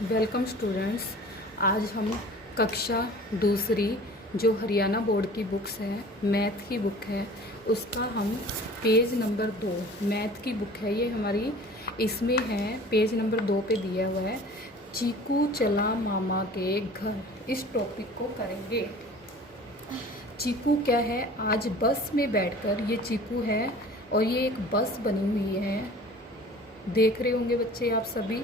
Welcome students. आज हम कक्षा दूसरी जो हरियाणा बोर्ड की बुक्स है, मैथ की बुक है, उसका हम पेज नंबर 2 मैथ की बुक है ये हमारी, इसमें है पेज नंबर 2 पे दिया हुआ है चीकू चला मामा के घर। इस टॉपिक को करेंगे। चीकू क्या है, आज बस में बैठकर, ये चीकू है और ये एक बस बनी हुई है, देख रहे होंगे बच्चे आप सभी।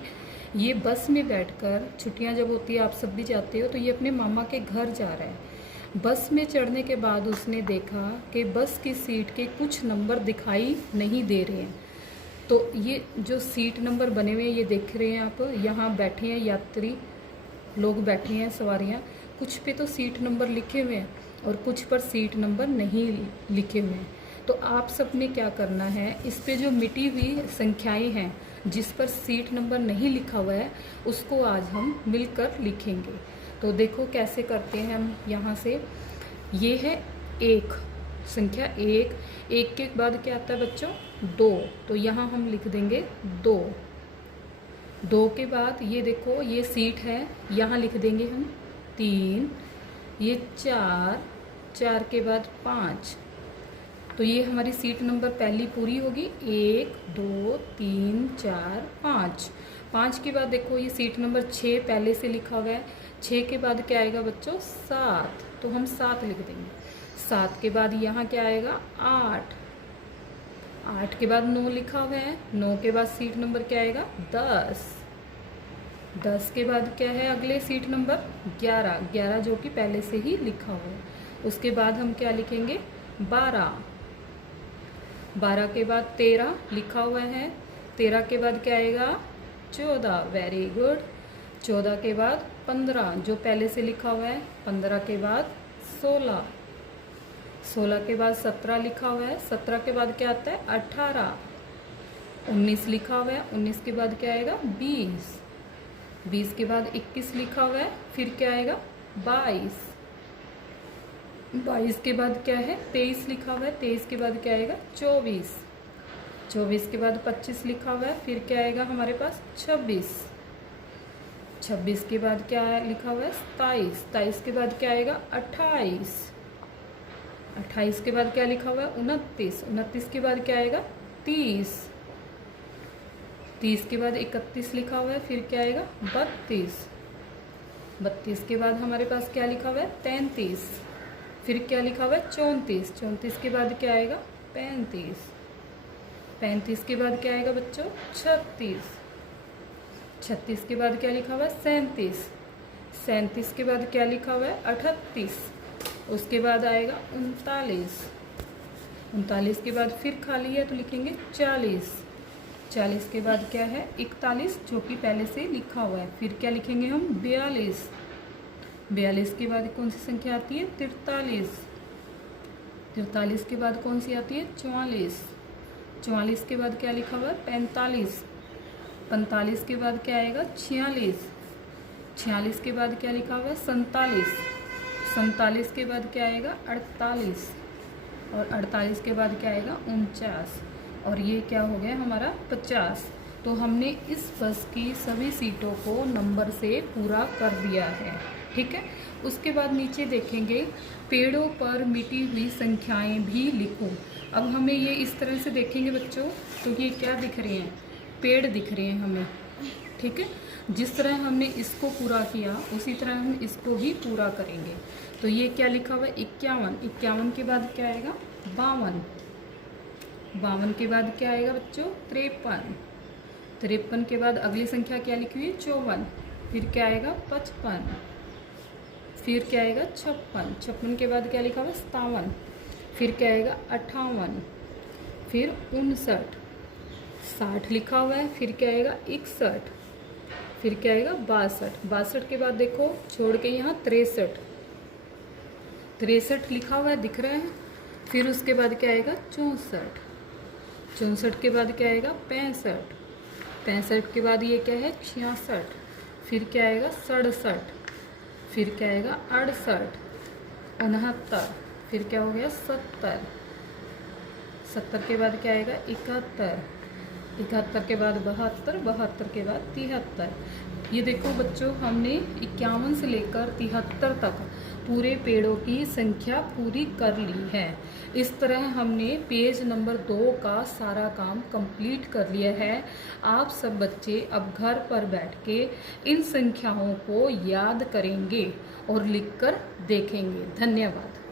ये बस में बैठकर, छुट्टियां जब होती है आप सब भी जाते हो, तो ये अपने मामा के घर जा रहा है। बस में चढ़ने के बाद उसने देखा कि बस की सीट के कुछ नंबर दिखाई नहीं दे रहे हैं। तो ये जो सीट नंबर बने हुए हैं ये देख रहे हैं आप, यहाँ बैठे हैं यात्री लोग, बैठे हैं सवारियाँ। कुछ पे तो सीट नंबर लिखे हुए हैं और कुछ पर सीट नंबर नहीं लिखे हुए हैं। तो आप सब ने क्या करना है, इस पे जो मिटी हुई संख्याएं हैं जिस पर सीट नंबर नहीं लिखा हुआ है उसको आज हम मिलकर लिखेंगे। तो देखो कैसे करते हैं हम। यहाँ से ये है एक, संख्या एक के बाद क्या आता है बच्चों, 2। तो यहाँ हम लिख देंगे 2। 2 के बाद ये देखो ये सीट है, यहाँ लिख देंगे हम 3। ये 4 के बाद 5। तो ये हमारी सीट नंबर पहली पूरी होगी। 1 2 3 4 5। 5 के बाद देखो ये सीट नंबर 6 पहले से लिखा हुआ है। 6 के बाद क्या आएगा बच्चों, 7। तो हम 7 लिख देंगे। 7 के बाद यहाँ क्या आएगा, 8। 8 के बाद 9 लिखा हुआ है। 9 के बाद सीट नंबर क्या आएगा, 10। 10 के बाद क्या है अगले सीट नंबर, 11। 11 जो कि पहले से ही लिखा हुआ है। उसके बाद हम क्या लिखेंगे, 12। 12 के बाद 13 लिखा हुआ है। 13 के बाद क्या आएगा, 14। Very good. 14 के बाद 15 जो पहले से लिखा हुआ है। 15 के बाद 16। 16 के बाद 17 लिखा हुआ है। 17 के बाद क्या आता है, 18। 19 लिखा हुआ है। 19 के बाद क्या आएगा, 20। 20 के बाद 21 लिखा हुआ है। फिर क्या आएगा, 22। 22 के बाद क्या है, 23 लिखा हुआ है। 23 के बाद क्या आएगा, 24। 24 के बाद 25 लिखा हुआ है। फिर क्या आएगा हमारे पास, 26। 26 के बाद क्या लिखा हुआ है, 27। 27 के बाद क्या आएगा, 28। 28 के बाद क्या लिखा हुआ है, 29। 29 के बाद क्या आएगा, 30। 30 के बाद 31 लिखा हुआ है। फिर क्या आएगा, 32। 32 के बाद हमारे पास क्या लिखा हुआ है, 33। फिर क्या लिखा हुआ है, 34। 34 के बाद क्या आएगा, 35। 35 के बाद क्या आएगा बच्चों, 36। 36 के बाद क्या लिखा हुआ है, 37। 37 के बाद क्या लिखा हुआ है, 38। उसके बाद आएगा 39। 39 के बाद फिर खाली है तो लिखेंगे 40। 40 के बाद क्या है, 41 जो कि पहले से लिखा हुआ है। फिर क्या लिखेंगे हम, 42। 42 के बाद कौन सी संख्या आती है, 43। 43 के बाद कौन सी आती है, 44। 44 के बाद क्या लिखा हुआ है, 45। 45 के बाद क्या आएगा, 46। 46 के बाद क्या लिखा हुआ है, 47। 47 के बाद क्या आएगा, 48। और 48 के बाद क्या आएगा, 49। और ये क्या हो गया हमारा, 50। तो हमने इस बस की सभी सीटों को नंबर से पूरा कर दिया है, ठीक है। उसके बाद नीचे देखेंगे, पेड़ों पर मिटी हुई संख्याएं भी लिखो। अब हमें ये इस तरह से देखेंगे बच्चों, तो ये क्या दिख रहे हैं, पेड़ दिख रहे हैं हमें, ठीक है। जिस तरह हमने इसको पूरा किया उसी तरह हम इसको भी पूरा करेंगे। तो ये क्या लिखा हुआ है, 51। 51 के बाद क्या आएगा, 52। 52 के बाद क्या आएगा बच्चों, 53। 53 के बाद अगली संख्या क्या लिखी हुई है, 54। फिर क्या आएगा, 55। फिर क्या आएगा, 56। 56 के बाद क्या लिखा हुआ है, 57। फिर क्या आएगा, 58। फिर 59। 60 लिखा हुआ है। फिर क्या आएगा, 61। फिर क्या आएगा, 62। 62 के बाद देखो छोड़ के यहाँ 63। 63 लिखा हुआ है, दिख रहा है। फिर उसके बाद क्या आएगा, 64। 64 के बाद क्या आएगा, 65। 65 के बाद ये क्या है, 66। फिर क्या आएगा, 67। फिर क्या आएगा, 68। 69। फिर क्या हो गया, 70। 70 के बाद क्या आएगा, 71। 71 के बाद 72, 72 के बाद 73। ये देखो बच्चों, हमने 51 से लेकर 73 तक पूरे पेड़ों की संख्या पूरी कर ली है। इस तरह हमने पेज नंबर 2 का सारा काम कंप्लीट कर लिया है। आप सब बच्चे अब घर पर बैठ के इन संख्याओं को याद करेंगे और लिखकर देखेंगे। धन्यवाद।